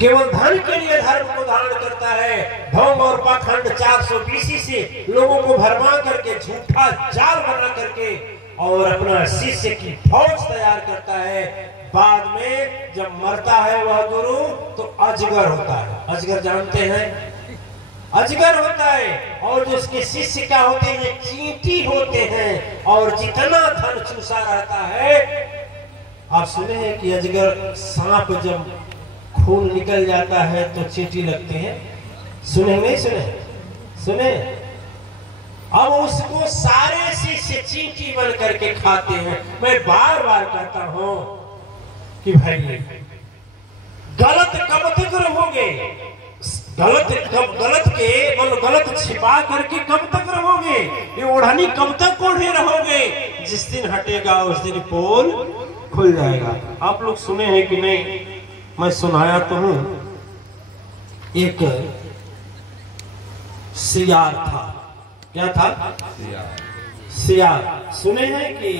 केवल धन के लिए धर्म को धारण करता है। ढोंग और पाखंड 420 से लोगों को भरमा करके झूठा जाल बना करके और अपना शिष्य की फौज तैयार करता है। बाद में जब मरता है वह गुरु तो अजगर होता है। अजगर जानते हैं, अजगर होता है। और जो उसके शिष्य क्या होते हैं, चींटी होते हैं। और जितना धन चूसा रहता है, आप सुने हैं कि अजगर सांप जब खून निकल जाता है तो चींटी लगते हैं, सुने नहीं सुने? सुने। अब उसको सारे शिष्य चींटी बन करके खाते हैं। मैं बार बार कहता हूं कि भाई गलत कब तक रहोगे, गलत छिपा करके कब तक रहोगे, ये ओढ़नी कब तक ओढ़े रहोगे? जिस दिन हटेगा उस दिन पोल खुल जाएगा। आप लोग सुने हैं कि नहीं? मैं सुनाया तो हूं। एक सियार था। क्या था? सियार। सुने हैं कि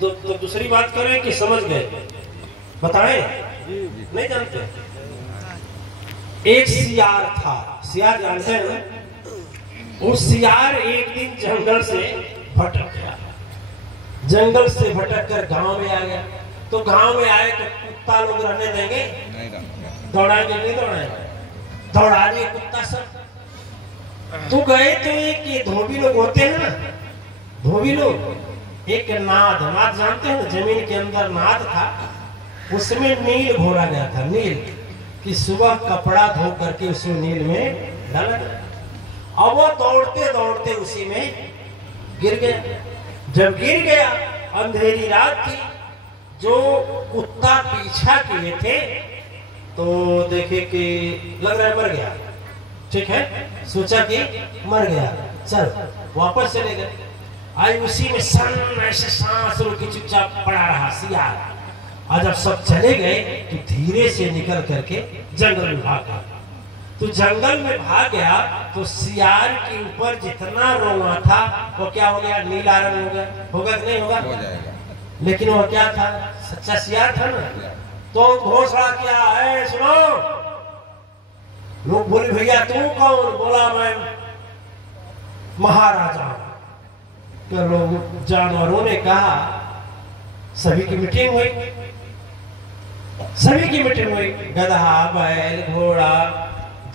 तो दूसरी बात करें कि समझ गए? बताएं? नहीं जानते? एक सियार था। सियार जानते हैं ना? वो सियार एक दिन जंगल से भटक गया। जंगल से भटक कर गांव में आ गया। तो गांव में आए तो कुत्ता लोग रहने देंगे? दौड़ाएंगे नहीं दौड़ाएंगे? दौड़ा लिए कुत्ता सब। तो गए तो एक धोबी लोग होते हैं ना, धोबी लोग, एक नाद जानते हैं ना? जमीन के अंदर नाद था, उसमें नील घोरा गया था। नील कि सुबह कपड़ा धो करके उसे नील में डाला गया। अब वो दौड़ते दौड़ते उसी में गिर गया। जब गिर गया, अंधेरी रात थी, जो कुत्ता पीछा किए थे तो देखे कि लग रहा है मर गया। ठीक है, सोचा कि मर गया, चल वापस चले गए। आज उसी में सन ऐसे सांस रोक के चुपचाप पड़ा रहा सियार। आज जब सब चले गए तो धीरे से निकल करके जंगल में भाग गया। तो जंगल में भाग गया तो सियार के ऊपर जितना रोआ था वो क्या हो गया? नीला रंग हो गया। होगा कि नहीं होगा? हो जाएगा। लेकिन वो क्या था? सच्चा सियार था ना। तो घोषणा किया है, सुनो। लोग बोले भैया तू कौन? बोला मैं महाराजा। तो लोग जानवरों ने कहा, सभी की मीटिंग हुई, सभी की मीटिंग हुई। गधा, बैल, घोड़ा,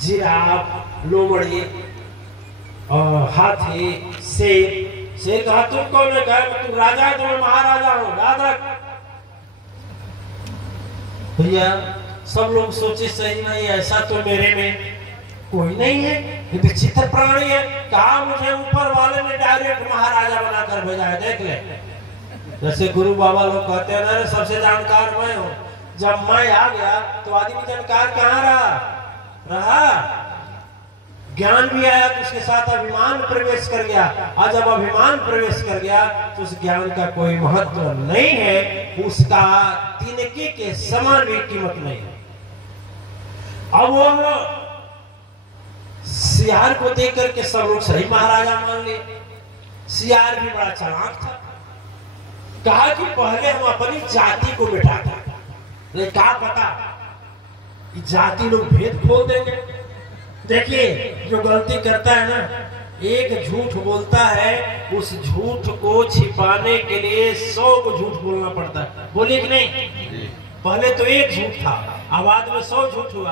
जिराफ, लोमड़ी और हाथी, शेर। शेर कहा तुम कौन है? तू राजा है? तो मैं महाराजा हूं, याद रख। भैया सब लोग सोचे सही नहीं, ऐसा तो मेरे में कोई नहीं है, ये विचित्र प्राणी है। कहा मुझे ऊपर वाले ने डायरेक्ट महाराजा बनाकर भेजा है, देख ले। जैसे गुरु बाबा लोग कहते हैं ना, सबसे जानकार मैं हूँ। जब मैं आ गया तो आदमी जानकार कहाँ रहा? ज्ञान भी आया तो उसके साथ अभिमान प्रवेश कर गया। आज जब अभिमान प्रवेश कर गया तो उस ज्ञान का कोई महत्व नहीं है, उसका तिनके के समान भी कीमत नहीं है। अब वो सियार को देख करके सब लोग सही महाराजा मान लिए। सियार भी बड़ा चालाक था। कहा कि पहले हम अपनी जाति को मिटाते, लेकिन क्या पता जाति लोग भेद खोल देंगे। देखिए जो गलती करता है ना, एक झूठ बोलता है, उस झूठ को छिपाने के लिए 100 को झूठ बोलना पड़ता है। बोलिए कि नहीं? पहले तो एक झूठ था, अब बाद में 100 झूठ हुआ।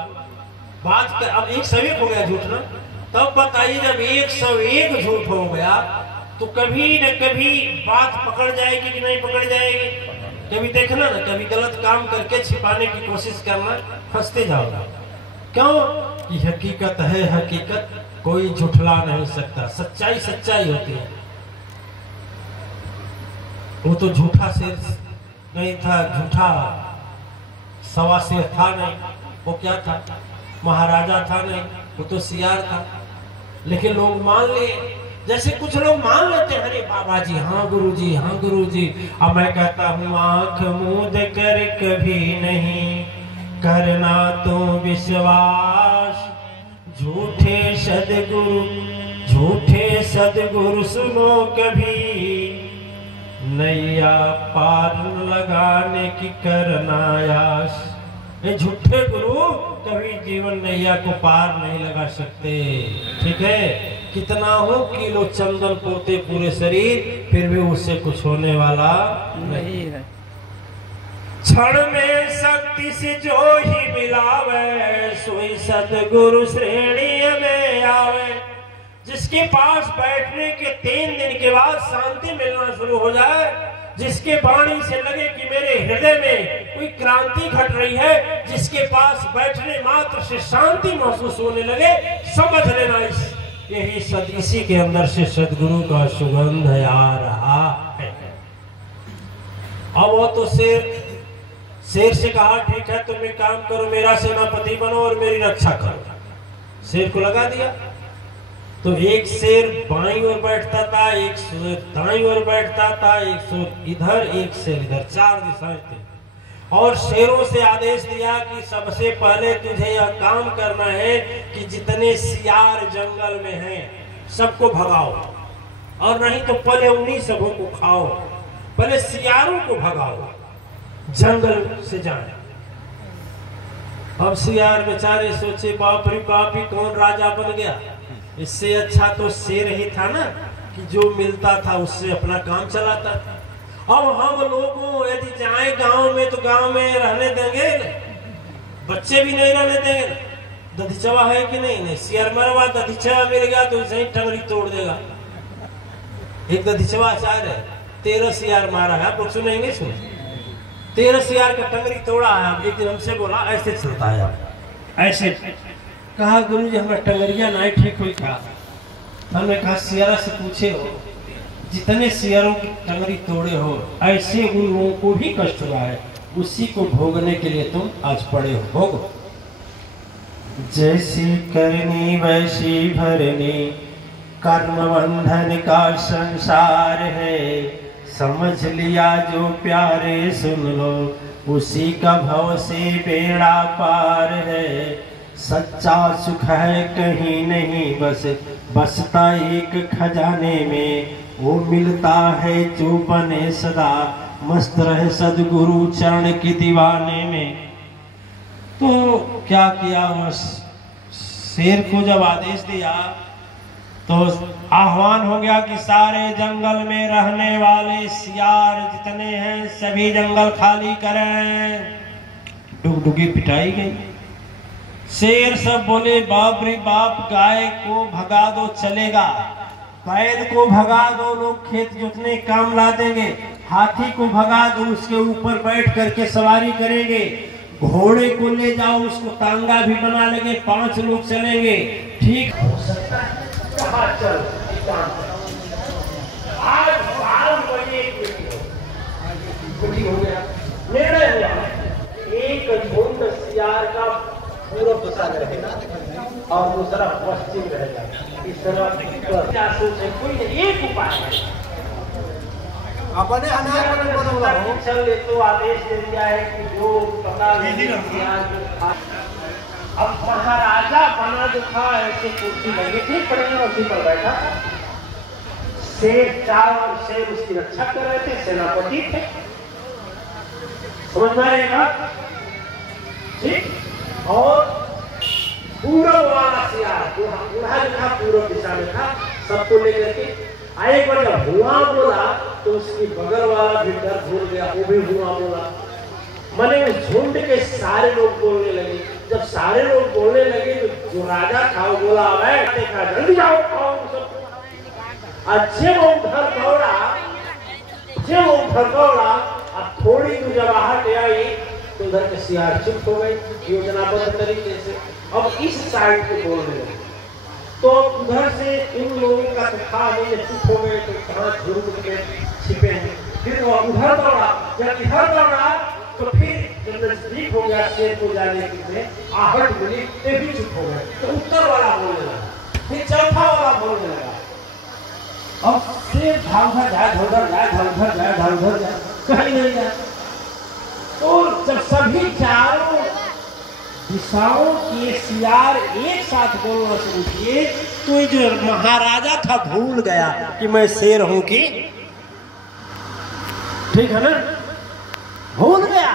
बात कर, अब 101 हो गया झूठ ना। तब बताइए जब 101 झूठ हो गया तो कभी न कभी बात पकड़ जाएगी कि नहीं पकड़ जाएगी? कभी देखना ना, कभी गलत काम करके छिपाने की कोशिश करना, फंसते जाओगे। क्यों? कि हकीकत है, हकीकत कोई झुठला नहीं सकता। सच्चाई सच्चाई होती है। वो तो झूठा शेर नहीं था, झूठा सवा शेर था नहीं। वो क्या था? महाराजा था नहीं, वो तो सियार था। लेकिन लोग मान लिए। जैसे कुछ लोग मान लेते हैं, अरे बाबा जी, हाँ गुरु जी, हाँ गुरु जी। अब मैं कहता हूँ आंख मूंद कर कभी नहीं करना तो विश्वास। झूठे सदगुरु सुनो कभी, नैया पार लगाने की करना आस। ये झूठे गुरु कभी जीवन नैया को पार नहीं लगा सकते। ठीक है, कितना हो किलो चंदन पोते पूरे शरीर, फिर भी उससे कुछ होने वाला नहीं है। क्षण में शक्ति से जो ही मिलावे, सोई सतगुरु श्रेणी में आवे। जिसके पास बैठने के 3 दिन के बाद शांति मिलना शुरू हो जाए, जिसके वाणी से लगे कि मेरे हृदय में कोई क्रांति घट रही है, जिसके पास बैठने मात्र से शांति महसूस होने लगे, समझ लेना इसी के अंदर से सदगुरु का सुगंध आ रहा है। अब वो तो शेर से कहा ठीक है तुम एक काम करो, मेरा सेनापति बनो और मेरी रक्षा करो। शेर को लगा दिया तो एक शेर बाईं ओर बैठता था, एक शेर दाईं ओर बैठता था, एक शेर इधर, एक शेर इधर, 4 दिशाएं थी। और शेरों से आदेश दिया कि सबसे पहले तुझे यह काम करना है कि जितने सियार जंगल में हैं सबको भगाओ, और नहीं तो पहले उन्हीं सबों को खाओ। पहले सियारों को भगाओ, जंगल से जाए। अब सियार बेचारे सोचे बाप रे बाप, ही कौन राजा बन गया। इससे अच्छा तो शेर ही था ना, कि जो मिलता था उससे अपना काम चलाता था। अब हम लोगों यदि जाए गांव में तो गांव में रहने देंगे, बच्चे भी नहीं रहने देंगे। दधिचवा है कि नहीं? नहीं, सियार मरवा दधिचवा मिल गया तो इसे ही टंगड़ी तोड़ देगा। एक दधिचवा आचार्य है, 13 सियार मारा है, आप लोग सुनेंगे? सुने 13 सियार का टंगड़ी तोड़ा है। एक दिन हमसे बोला ऐसे चलता है, ऐसे कहा गुरु जी हमारा टंगरिया नहीं ठीक हुई था। हमने कहा सियारा से पूछे हो, जितने सियारों की टंगड़ी तोड़े हो ऐसे उन लोगों को भी कष्ट हुआ है, उसी को भोगने के लिए तुम आज पड़े हो, भोगो। जैसी करनी वैसी भरनी, कर्म बंधन का संसार है। समझ लिया जो प्यारे सुन लो, उसी का भव से बेड़ा पार है। सच्चा सुख है कहीं नहीं बस, बसता एक खजाने में। वो मिलता है जो बने सदा, मस्त रहे सदगुरु चरण की दीवाने में। तो क्या किया, शेर को जब आदेश दिया तो आह्वान हो गया कि सारे जंगल में रहने वाले सियार जितने हैं सभी जंगल खाली करें। डुगडुगी पिटाई गई। शेर सब बोले बाप रे बाप, गाय को भगा दो चलेगा, बैल को भगा दो लोग खेत जोतने काम ला देंगे, हाथी को भगा दो उसके ऊपर बैठ करके सवारी करेंगे, घोड़े को ले जाओ उसको तांगा भी बना लेंगे, 5 लोग चलेंगे। ठीक हो सकता है, चल आज 12 बजे हो गया, निर्णय हुआ एक झुंड सियार का पूर्व दिशा में रहेगा और दूसरा पश्चिम रहेगा। इस तरह क्या सोचे कोई एक उपाय है, अपने अनाज चल ले तो आदेश दे दिया है कि जो पता अब महाराजा बना जो था ऐसे कुर्सी लगी थी, पड़ेगा उसी पर बैठा। शेर 4 शेर उसकी रक्षा कर रहे थे, सेनापति थे, समझ में आएगा? ठीक। और पूर्व वाला सियार उड़ा जो था पूर्व दिशा में था, सबको लेकर के एक बार जब हुआ बोला तो उसकी बगल वाला भी डर भूल गया, वो भी हुआ बोला। मैंने उस झुंड के सारे लोग बोलने लगे। जब सारे लोग बोलने लगे तो जो राजा था वो बोला देखा जल्दी जाओ खाओ सब। अच्छे वो उधर दौड़ा, अब थोड़ी दूर जब आहट आई तो उधर के सियार चुप हो गए योजनाबद्ध तरीके से। अब इस साइड पे बोलने लगे तो उधर से इन लोगों का था नहीं, चुप हो गए तो कहाँ झुंड के छिपे हैं। फिर वो उधर दौड़ा, जब इधर दौड़ा तो फिर जब नजदीक हो गया शेर को जाने के लिए आहट मिली तो भी चुप हो गए। तो उत्तर वाला बोलने लगा, फिर चौथा वाला बोलने लगा। अब शेर ढाल जाए ढलधर जाए ढलधर जाए ढलधर जाए कहीं नहीं जाए। तो जब सभी चारों दिशाओं के सियार एक साथ बोलना शुरू किए तो जो महाराजा था भूल गया कि मैं शेर हूं कि, ठीक है ना, भूल गया।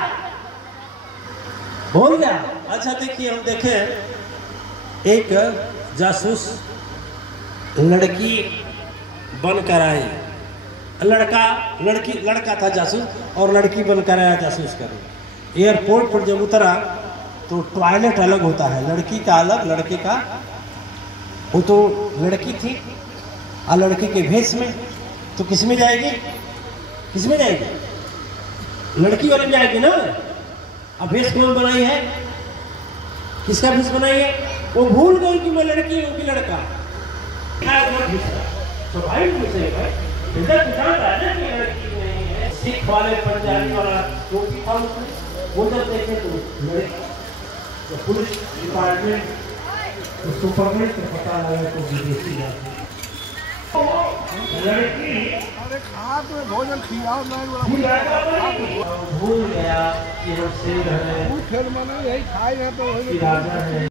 बोल गया। अच्छा देखिए, हम देखें एक जासूस लड़की बनकर आई, लड़का था जासूस और लड़की बनकर आया जासूस करने। एयरपोर्ट पर जब उतरा तो टॉयलेट अलग होता है, लड़की का अलग, लड़के का। वो तो लड़की थी और लड़के के भेष में, तो किस में जाएगी, किस में जाएगी, लड़की वाली जाएगी ना। अब भेष कौन बनाई है, किसका भेष बनाई है, वो भूल गई कि मैं लड़की हूँ कि लड़का। सिख वाले पंजाबी वाला टोपी था उसमें, वो जब देखे तो पुलिस डिपार्टमेंट उसको पकड़े तो पता लगा तो विदेशी लड़की भोजन खिलाओ भूल गया कि हम शेर हैं, फिर मैंने यही खाए हैं तो राजा है।